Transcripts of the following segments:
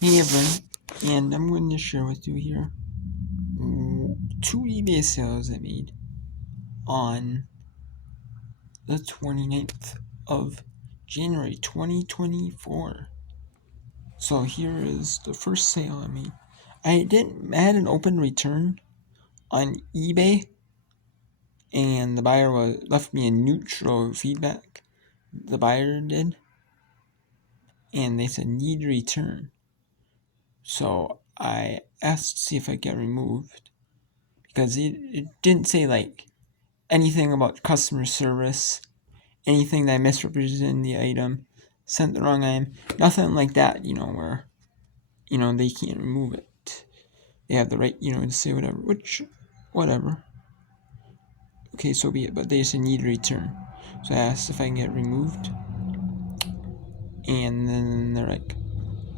Hey everyone, and I'm going to share with you here two eBay sales I made on the 29th of January 2024. So here is the first sale I made. I had an open return on eBay, and the buyer left me a neutral feedback. The buyer did, and they said need return. So I asked to see if I get removed because it didn't say like anything about customer service, anything that misrepresented the item, sent the wrong item, nothing like that, where, they can't remove it. They have the right, to say whatever, whatever. Okay, so be it, but they just need a return. So I asked if I can get removed, and then they're like,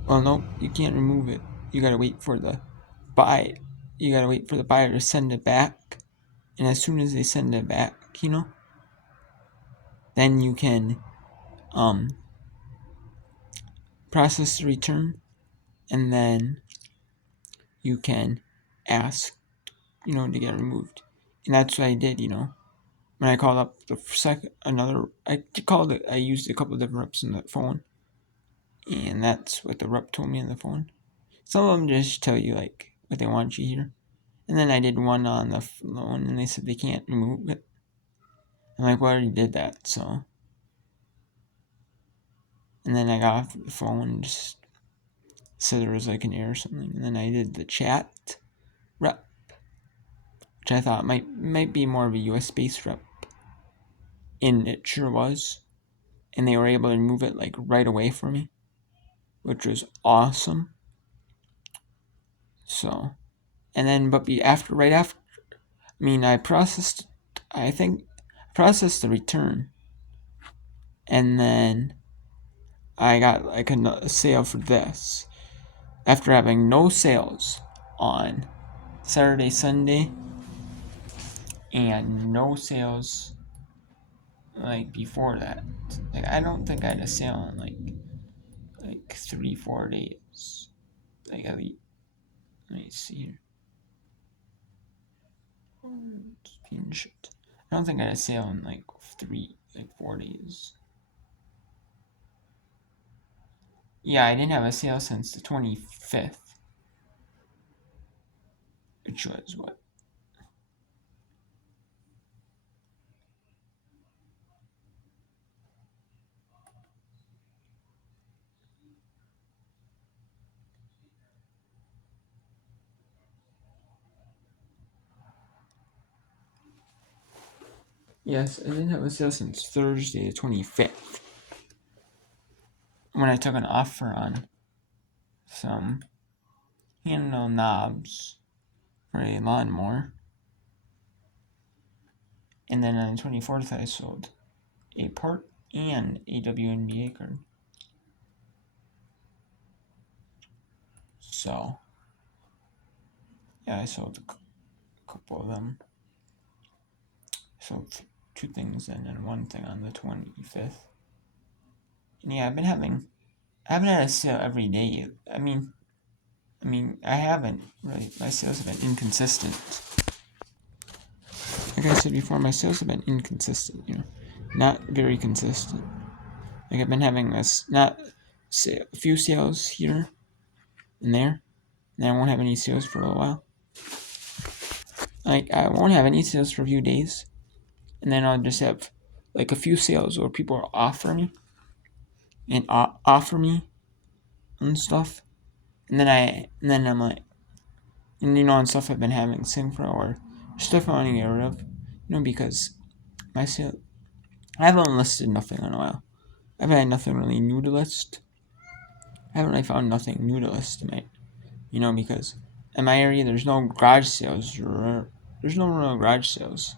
well, no, you can't remove it. You gotta wait for the buy. You gotta wait for the buyer to send it back, and as soon as they send it back, then you can, process the return, and then you can ask, to get removed. And that's what I did, When I called up I used a couple of different reps on the phone, and that's what the rep told me on the phone. Some of them just tell you, like, what they want you to hear. And then I did one on the phone, and they said they can't remove it. I'm like, well, I already did that, so. And then I got off the phone and just said there was like an error or something. And then I did the chat rep, which I thought might be more of a US based rep, and it sure was. And they were able to remove it like right away for me, which was awesome. So, and then right after, I processed the return, and then I got like a sale for this after having no sales on Saturday, Sunday, and no sales like before that. Like, I don't think I had a sale in like 3-4 days. Like, at least, let me see here. It's being shipped. I don't think I had a sale in like 4 days. Yeah, I didn't have a sale since the 25th, which was what? Yes, I didn't have a sale since Thursday the 25th, when I took an offer on some handle knobs for a lawnmower. And then on the 24th, I sold a part and a WNBA card. So, yeah, I sold a couple of them. Sold two things and then one thing on the 25th. And yeah, I haven't had a sale every day. I haven't really. My sales have been inconsistent. Like I said before, my sales have been inconsistent. Not very consistent. Like, I've been having a few sales here and there, and I won't have any sales for a while. Like, I won't have any sales for a few days, and then I'll just have like a few sales where people are offer me and stuff, and then I'm like, and stuff I've been having sing for, or stuff I want to get rid of, because my sale, I haven't listed nothing in a while. I've had nothing really new to list. I haven't really found nothing new to list tonight, because in my area there's no garage sales, or there's no real garage sales.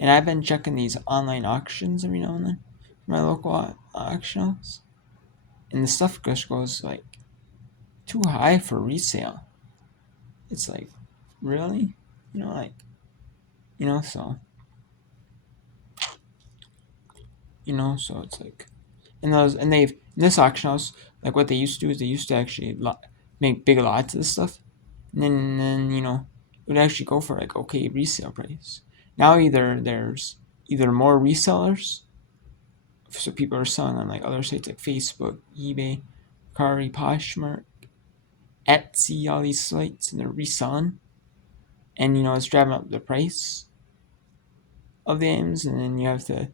And I've been checking these online auctions every now and then, my local auctions, and the stuff just goes like too high for resale. It's like, really, so so it's like, in this auction house, like, what they used to do is they used to actually make big lots of stuff, and then it would actually go for like okay resale price. Now there's more resellers, so people are selling on like other sites like Facebook, eBay, Mercari, Poshmark, Etsy, all these sites, and they're reselling, and it's driving up the price of the items, and then you have to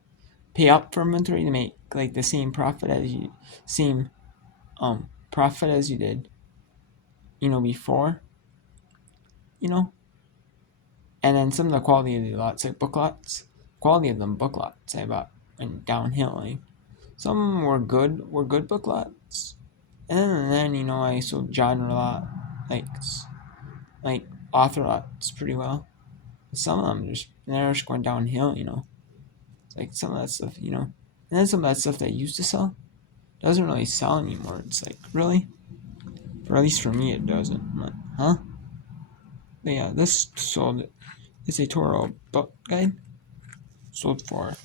pay up for inventory to make like the same profit as you did before, you know and then some of the quality of the lots, like book lots, quality of them book lots I bought went downhill. Like some were good book lots, and then I sold genre lot, like like author lots pretty well. Some of them they're just going downhill. It's like some of that stuff, and then some of that stuff that used to sell doesn't really sell anymore. It's like really, or at least for me it doesn't. I'm like, huh? But yeah, this sold. It's a Toro book guide. Sold for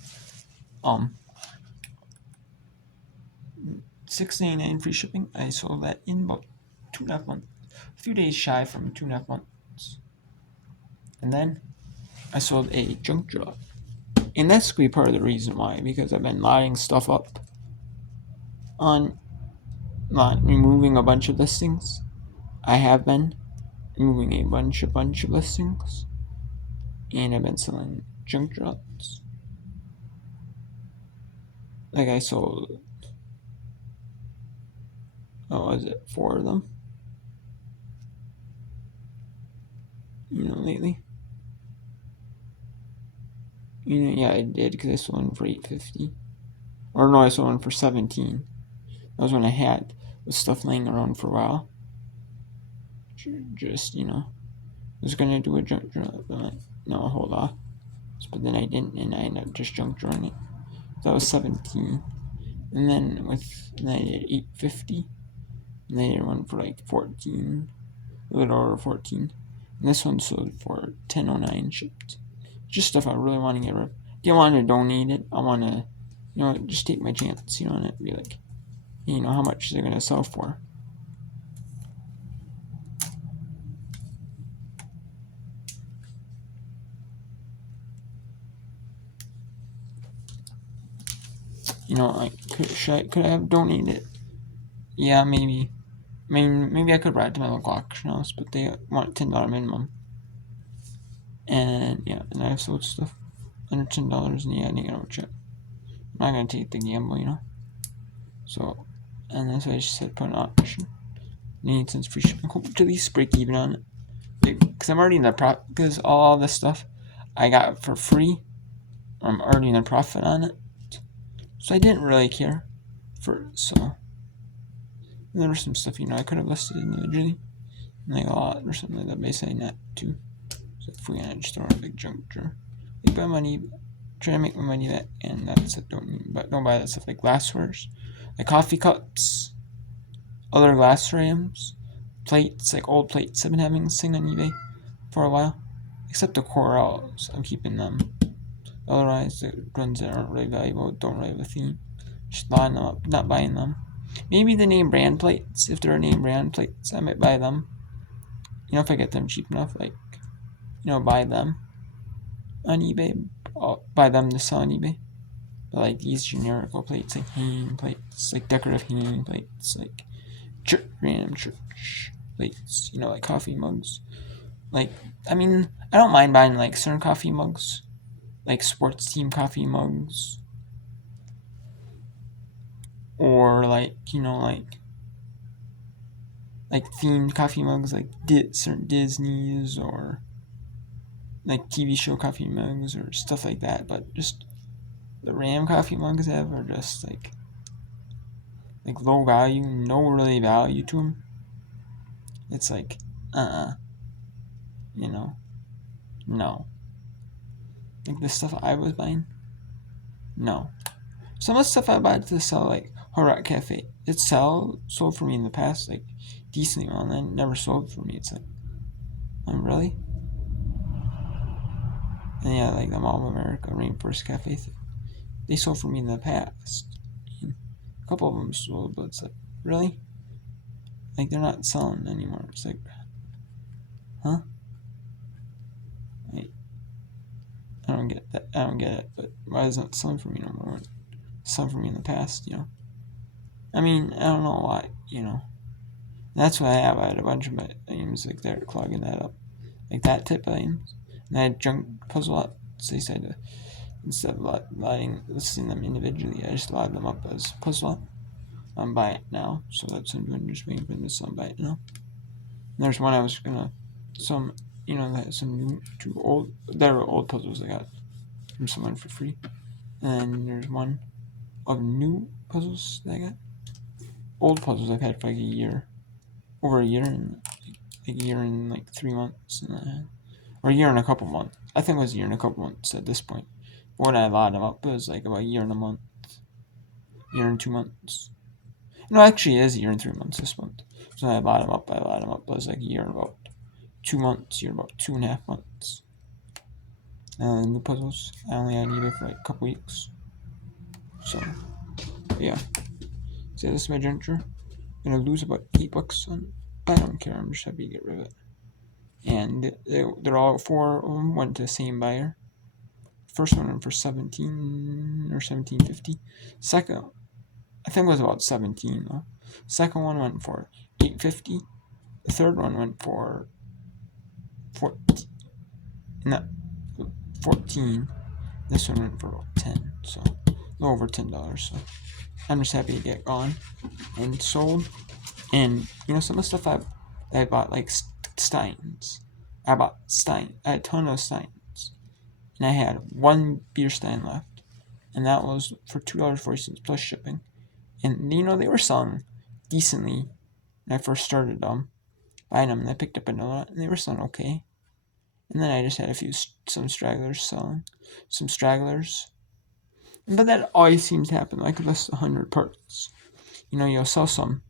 $6.99 free shipping. I sold that in about 2.5 months, a few days shy from 2.5 months, and then I sold a junk drawer, and that's gonna be part of the reason why, because I've been lining stuff up on removing a bunch of listings. I have been removing a bunch of listings, and I've been selling junk drawers. Like I sold, what was it, 4 of them, lately. Yeah, I did, because I sold one for $8.50. Or no, I sold one for $17. That was when I had the stuff laying around for a while. Just, was gonna do a junk drawer, but like, no, hold off. But then I didn't, and I ended up just junk drawing it. That was 17. And then I did $8.50. And I did one for like 14. A little over 14. And this one sold for $10.09 shipped. Just stuff I really want to get rid of. Didn't want to donate it. I want to, just take my chance, and be like, how much they're gonna sell for. Like could I have donated it? Yeah, maybe. I mean, maybe I could write to my local auction house, but they want $10 minimum. And yeah, and I've sold stuff under $10, and yeah, I didn't get no check. I'm not gonna take the gamble, So, and that's why I just said put an auction. 98 cents free shipping. Hope to at least break even on it. Because I'm already in the profit. Because all this stuff I got for free, I'm already in the profit on it. So I didn't really care. And there was some stuff, I could have listed individually. Like a lot or something like that, basically not too. So if we're gonna just throw in a big junk drawer. Make my money, try to make my money back, and that's it. Don't buy that stuff like glasswares, like coffee cups, other glass frames, plates, like old plates. I've been having this thing on eBay for a while. Except the Corals, I'm keeping them. Otherwise, the ones that aren't really valuable don't really have a theme. Just buying them up, not buying them. Maybe the name brand plates, if they're name brand plates, I might buy them. If I get them cheap enough, like, buy them on eBay. I'll buy them to sell on eBay. But like these generic plates, like hanging plates, like decorative hanging plates, like random church plates, like coffee mugs. Like, I mean, I don't mind buying like certain coffee mugs, like sports team coffee mugs, or like like themed coffee mugs, like certain Disney's, or like TV show coffee mugs or stuff like that. But just the RAM coffee mugs I have are just like low value, no really value to them. It's like, no. Like the stuff I was buying, no. Some of the stuff I bought to sell, like Hard Cafe, it sold for me in the past, like decently well, and then never sold for me. It's like, really? And yeah, like the Mall of America Rainforest Cafe thing, they sold for me in the past. A couple of them sold, but it's like, really? Like, they're not selling anymore. It's like, huh? Like, I don't get that. I don't get it. But why isn't it selling for me no more? It's selling for me in the past, you know? I mean, I don't know why, you know? That's what I have. I had a bunch of items like they're clogging that up. Like that type of items. And I had junk puzzle lots. So they said instead of listing them individually, I just load them up as puzzle lot. I'm buying it now. So that's what I'm doing. Just waiting for this one buy it now. And there's one I was gonna some that some new there were old puzzles I got from someone for free. And there's one of new puzzles that I got. Old puzzles I've had for like a year. Over a year and like a year and like 3 months or a year and a couple months. I think it was a year and a couple months at this point. But when I loaded them up, it was like about a year and a month, year and 2 months. No, actually, it is a year and 3 months this month. So when I loaded them up. It was like a year and about 2 months, year about 2.5 months. And the puzzles, I only had eBay for like a couple weeks. So, yeah. So this is my adventure. I'm gonna lose about $8 on it. I don't care. I'm just happy to get rid of it. And they're all 4 of them went to the same buyer. First one went for 17 or 17.50. Second, I think it was about 17 though. Second one went for 8.50. The third one went for 14. This one went for about 10, so a little over $10. So I'm just happy to get gone and sold. And some of the stuff I bought, like Steins. I bought Stein. I had a ton of Steins, and I had one beer stein left, and that was for $2.40 plus shipping. And they were selling decently when I first started buying them, and I picked up another one, and they were selling okay. And then I just had some stragglers selling, but that always seems to happen. I could list 100 parts. You'll sell some,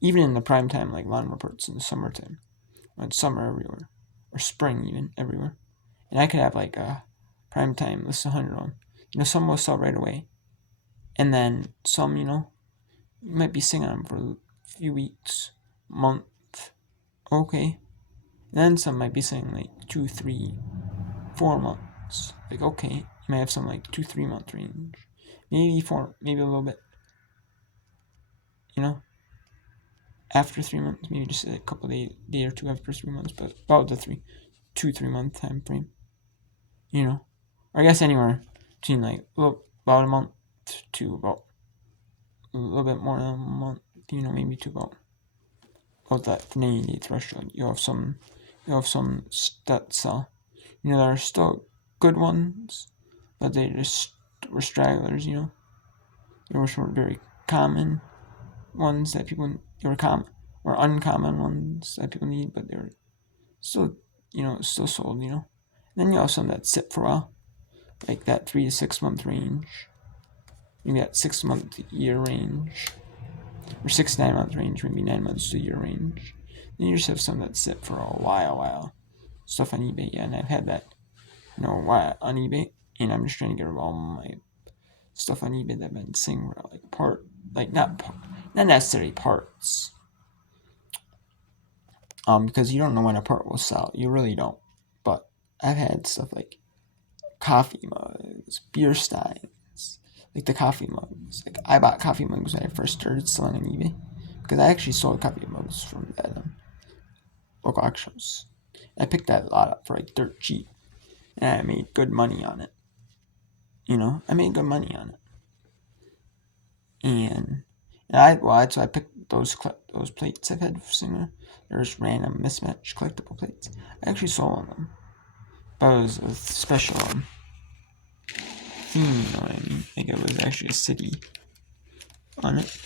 even in the prime time, like lawnmower parts in the summertime, when it's summer everywhere, or spring even everywhere. And I could have like a prime time list 100 on. Some will sell right away, and then some, you might be singing them for a few weeks, month, okay. And then some might be saying like 2, 3, 4 months. Like, okay, you might have some like 2-3 month range, maybe 4, maybe a little bit. After 3 months, maybe just a couple day or two after 3 months, but about the 2-3 month time frame. Or I guess anywhere between like about a month to about a little bit more than a month. Maybe to about that 90-day threshold. You have some that sell. There are still good ones, but they just were stragglers. There were some very common ones that people or uncommon ones that people need, but they were still still sold. And then you have some that sit for a while, like that 3 to 6 month range, maybe that 6 month year range, or 6 to 9 month range, maybe 9 months to a year range. Then you just have some that sit for a while. Stuff on eBay, yeah, and I've had that on eBay, and I'm just trying to get rid of all my stuff on eBay that I've been seeing not necessarily parts, because you don't know when a part will sell. You really don't. But I've had stuff like coffee mugs, beer steins, like the coffee mugs. Like I bought coffee mugs when I first started selling on eBay, because I actually sold coffee mugs from that local auctions. I picked that lot up for like dirt cheap, and I made good money on it. I made good money on it, and that's why I picked those plates I've had similar. There's random mismatched collectible plates. I actually sold them, but it was a special theme. You know what I mean? Like it was actually a city on it,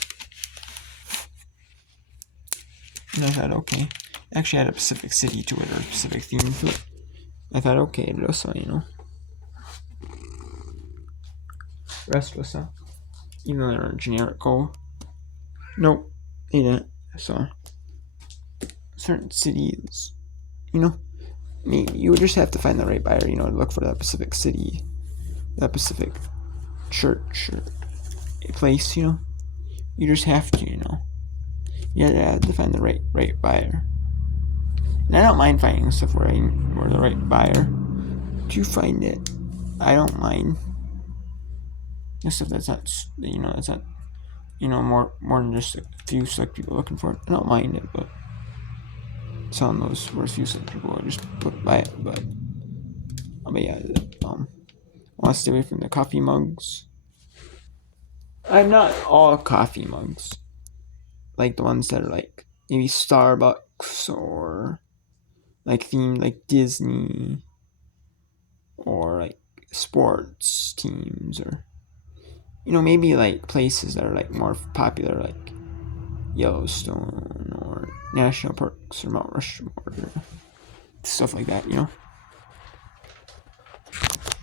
and I thought, okay. Actually, I had a Pacific City to it, or a Pacific theme to it. I thought, okay, it'll sell, rest will sell. Even though they're generic gold. Nope, they didn't. So, certain cities, maybe you would just have to find the right buyer, to look for that Pacific City, that Pacific church or a place, You just have to, You have to find the right buyer. And I don't mind finding stuff where the right buyer. To find it, I don't mind. The stuff that's not, that's not, more than just a few select people looking for it. I don't mind it, but selling those for a few select people or just buy it. But yeah, I want to stay away from the coffee mugs. I'm not all coffee mugs, like the ones that are like maybe Starbucks or like themed like Disney or like sports teams or maybe like places that are like more popular like Yellowstone or national parks or Mount Rushmore or stuff like that.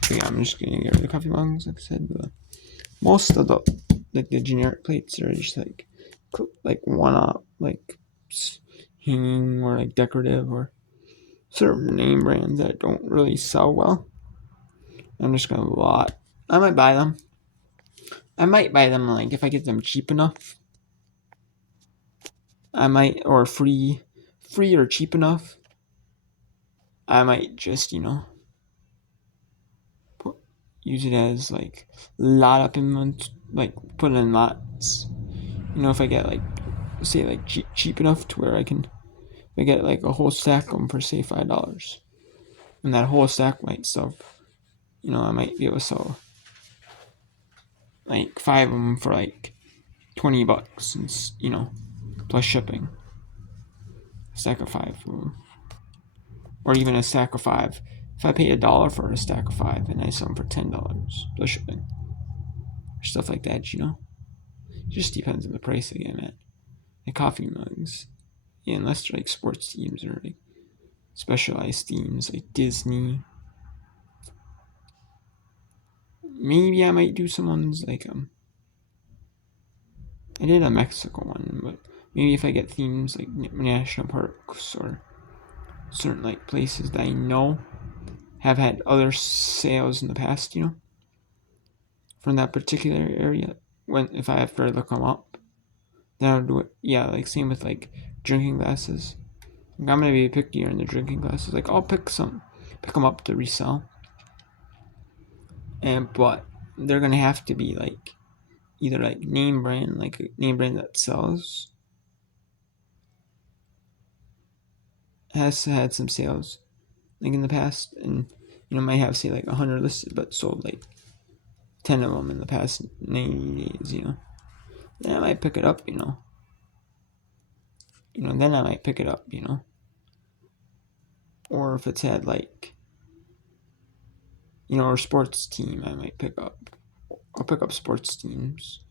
So yeah, I'm just gonna get rid of the coffee mugs, like I said. But most of the generic plates are just like one up, like hanging or like decorative or certain name brands that don't really sell well. I'm just gonna lot. I might buy them. Like if I get them cheap enough. I might, or free or cheap enough. I might just use it as like lot up in like put it in lots. If I get like say like cheap enough to where I get like a whole stack of them for say $5, and that whole stack might sell. I might be able to sell like 5 of them for like $20, and plus shipping. A stack of 5 of them, or even a stack of 5. If I pay $1 for a stack of 5 and I sell them for $10 plus shipping, or stuff like that, it just depends on the price again, man. The coffee mugs, yeah, unless they're like sports teams or like specialized themes like Disney. Maybe I might do some ones like I did a Mexico one, but maybe if I get themes like national parks or certain like places that I know have had other sales in the past, from that particular area. If I have to look them up, then I'll do it. Yeah, like same with like drinking glasses. Like, I'm gonna be pickier in the drinking glasses. Like I'll pick them up to resell, but they're gonna have to be like either like name brand, like a name brand that sells, has had some sales like in the past, and might have say like 100 listed but sold like 10 of them in the past 90 days. Then I might pick it up. Then I might pick it up. Or if it's had like or sports team, I might pick up. I'll pick up sports teams.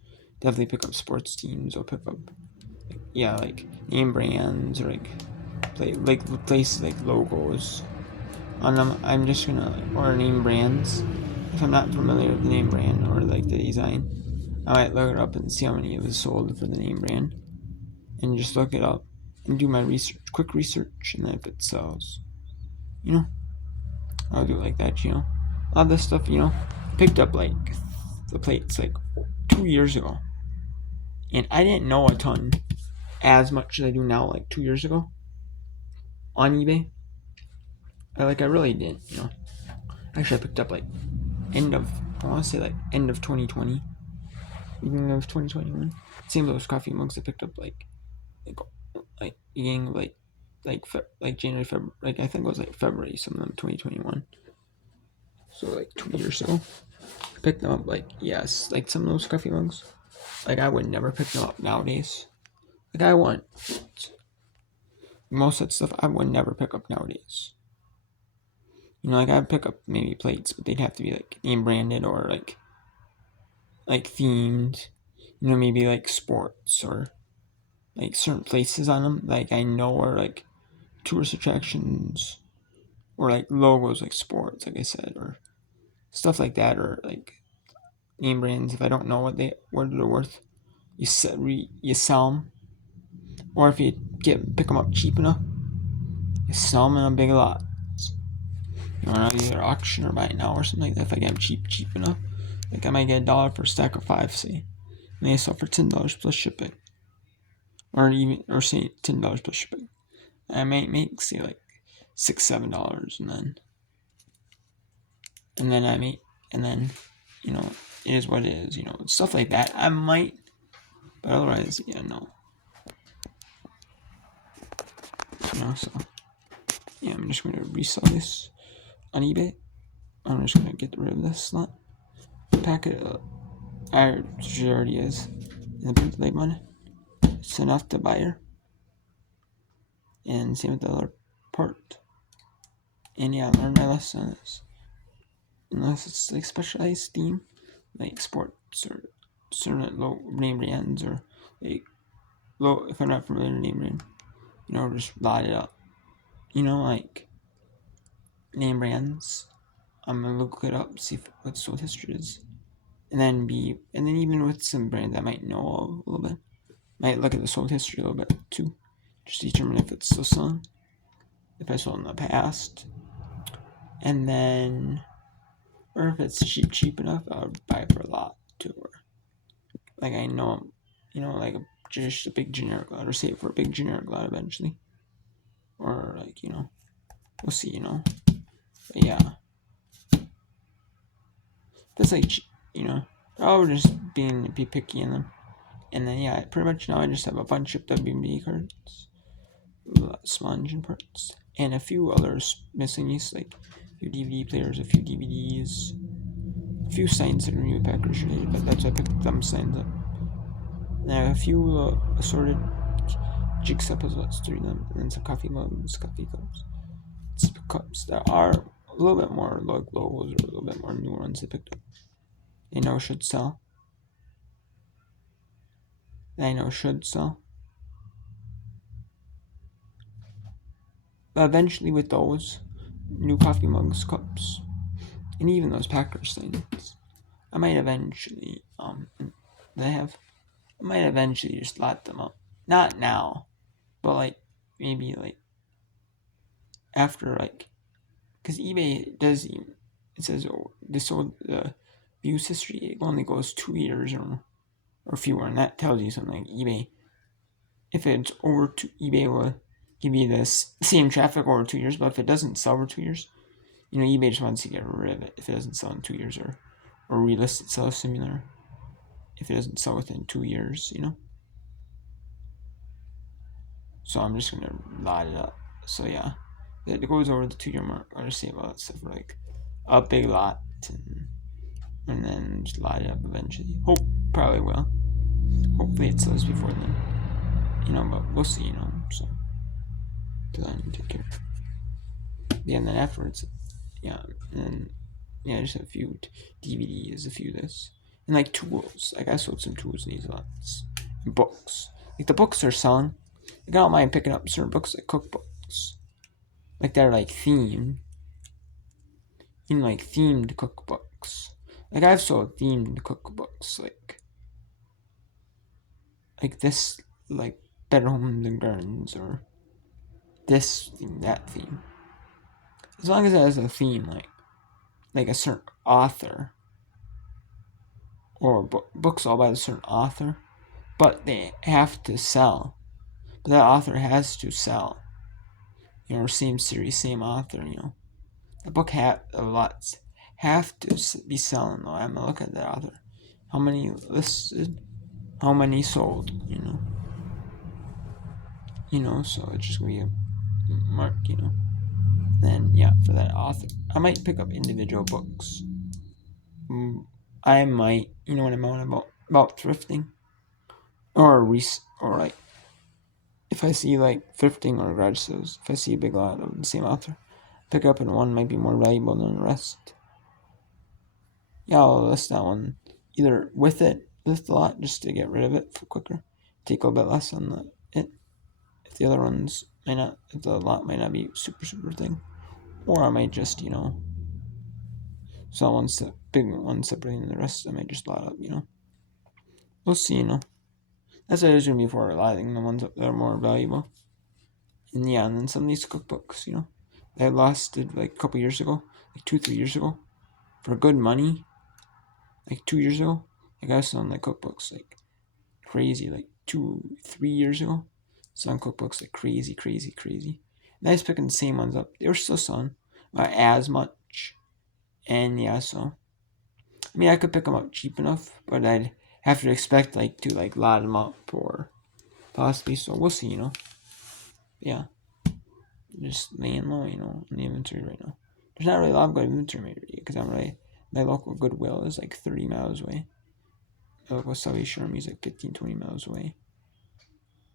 Definitely pick up sports teams. I'll pick up like name brands or like place like logos on them. I'm just gonna or name brands. If I'm not familiar with the name brand or like the design, I might look it up and see how many it was sold for the name brand, and just look it up and do my quick research, and then if it sells, I'll do it like that. A lot of this stuff, picked up like the plates like 2 years ago, and I didn't know a ton as much as I do now. Like 2 years ago on eBay, I really didn't. Actually, I picked up like I want to say like end of 2020, beginning of 2021. Same with those coffee mugs I picked up like beginning like January, February, like I think it was like February, something like 2021. So like 2 years ago, I picked them up. Like yes, like some of those coffee mugs, like I would never pick them up nowadays. Like I want most of that stuff I would never pick up nowadays. Like I'd pick up maybe plates, but they'd have to be like name branded or like themed. Maybe like sports or like certain places on them. Like I know are like tourist attractions or like logos like sports, like I said, or stuff like that, or like name brands. If I don't know what they're worth, you sell them, or if you pick them up cheap enough, you sell them in a big lot. Either auction or buy it now or something like that. If I get them cheap enough, like I might get $1 for a stack of 5, say, and they sell for $10 plus shipping, or say $10 plus shipping. I might make say like $6-7, and then you know, it is what it is, you know, stuff like that. I might, but otherwise, yeah, no. You know, so yeah, I'm just gonna resell this on eBay. I'm just gonna get rid of this slot. Pack it up. I already is in the print label. Send off the buyer. And same with the other part. And yeah, learn my lessons. Unless it's like specialized theme, like sports or certain low name brands or like low, if I'm not familiar with name brand, you know, just lot it up. You know, like name brands. I'm gonna look it up, see what sold history is. And then even with some brands I might know of a little bit. Might look at the sold history a little bit too. Just determine if it's still selling. If I sold in the past. And then or if it's cheap enough, I would buy it for a lot too. Or like I know, you know, like just a big generic lot, or save it for a big generic lot eventually. Or like, you know, we'll see, you know. But yeah, that's like, you know, I would just be picky in them. And then yeah, pretty much now I just have a bunch of WMD cards, small engine parts, and a few others miscellaneous, like a few DVD players, a few DVDs, a few signs that are new Packers related, but that's why I picked them signs up. And I have a few assorted jigsaw puzzles, 3 of them, and then some coffee mugs, coffee cups that are a little bit more like logos or a little bit more new ones I picked up. They know should sell. But eventually with those new coffee mugs, cups, and even those Packers things, I might eventually just lot them up. Not now, but like maybe like after like, because eBay does, it says this sold views history, it only goes 2 years or fewer, and that tells you something. Like eBay, if it's over eBay will give you the same traffic over 2 years, but if it doesn't sell over 2 years, you know, eBay just wants to get rid of it if it doesn't sell in 2 years, or relist it, sell similar if it doesn't sell within 2 years, you know. So I'm just gonna lot it up. So yeah, if it goes over the 2 year mark, I'll just save all that stuff for like a big lot, and then just lot it up eventually. Probably will. Hopefully it sells before then, you know, but we'll see, you know. So because I need to take care. Yeah, and then afterwards, yeah, and then yeah, just a few DVDs, a few this, and like tools. Like I sold some tools in these lots, and books. Like the books are selling. Like I don't mind picking up certain books, like cookbooks, like they're like themed, like themed cookbooks. Like I've sold themed cookbooks, like this, like Better Homes and Gardens, or this theme, that theme. As long as it has a theme, like a certain author, or books all by a certain author, but they have to sell. But that author has to sell. You know, same series, same author. You know, the book lots have to be selling though. I'm gonna look at the author, how many listed, how many sold. So it's just gonna be a mark. Then yeah, for that author, I might pick up individual books. I might, you know what I'm on about thrifting, or like if I see like thrifting or garage sales, if I see a big lot of the same author, pick up, and one might be more valuable than the rest. Yeah, I'll list that one either list the lot just to get rid of it for quicker, take a little bit less on it. If the other ones if the lot might not be super thing, or I might just sell big one separately than the rest. I might just lot up. We'll see. That's what it was gonna be for lighting the ones that are more valuable. And yeah, and then some of these cookbooks, I lost it like a couple years ago, like 2-3 years ago, for good money. Like 2 years ago, like I was selling like cookbooks like crazy, like 3 years ago. Selling cookbooks like crazy. And I was picking the same ones up. They were still selling as much. And yeah, so I mean, I could pick them up cheap enough, but I'd have to expect to lot them up or possibly. So we'll see, Yeah, just laying low, in the inventory right now. There's not really a lot of good inventory because my local Goodwill is like 30 miles away. My local Salvation Army is like 15, 20 miles away.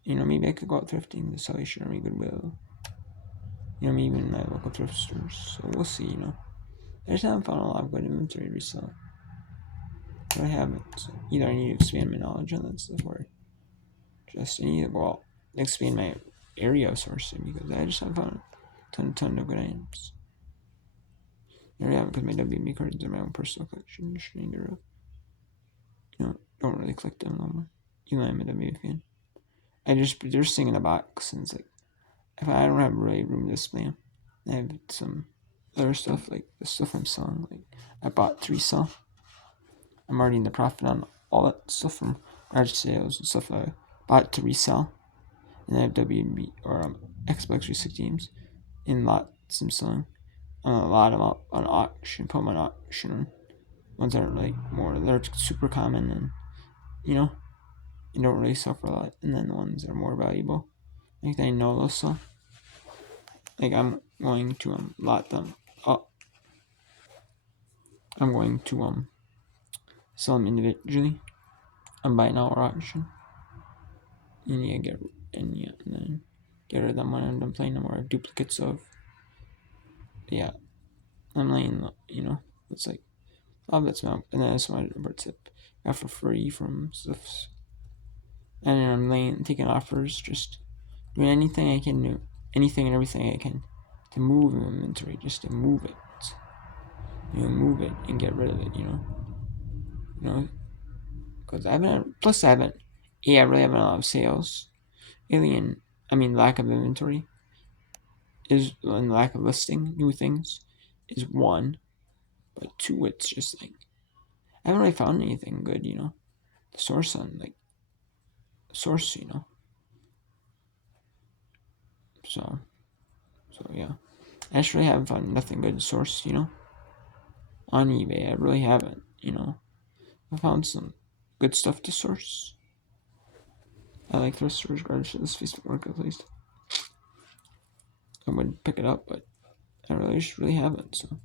Maybe I could go out thrifting the Salvation Army Goodwill. Maybe even my local thrift stores. So we'll see, I just haven't found a lot of good inventory to resell. But I haven't. So either I need to expand my knowledge on that stuff or just I need to go out and expand my area of sourcing because I just haven't found a ton of good items. I already have because my WB cards are my own personal collection. Just need to, don't really collect them no more. Even though I'm a WB fan. They're sitting in a box and it's like, if I don't have really room to display them, I have some other stuff like the stuff I'm selling. Like I bought 3 sell. I'm already in the profit on all that stuff from garage sales and stuff I bought to resell. And I have WB or Xbox 360 games in lots I'm selling. A lot of them up on auction, put them on auction. Ones that are they're super common and you don't really sell for a lot. And then the ones that are more valuable, I know they'll sell. I'm going to lot them up. I'm going to sell them individually. I'm buying out or auction. And then get rid of them when I'm done playing them or duplicates of. Yeah, I'm laying, it's like, that's my, and then that's my number tip. Got for free from stuff. And then I'm taking offers, just doing anything I can do, anything and everything I can to move inventory, just to move it. Move it and get rid of it, because I really haven't a lot of sales. Lack of inventory and lack of listing new things is one, but 2, it's just I haven't really found anything good, the source on source, so yeah, I just really haven't found nothing good to source, on eBay. I really haven't, I found some good stuff to source. I like thrift stores, garage sales, Facebook Marketplace. I would pick it up, but I just really haven't. So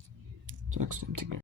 next time, take care.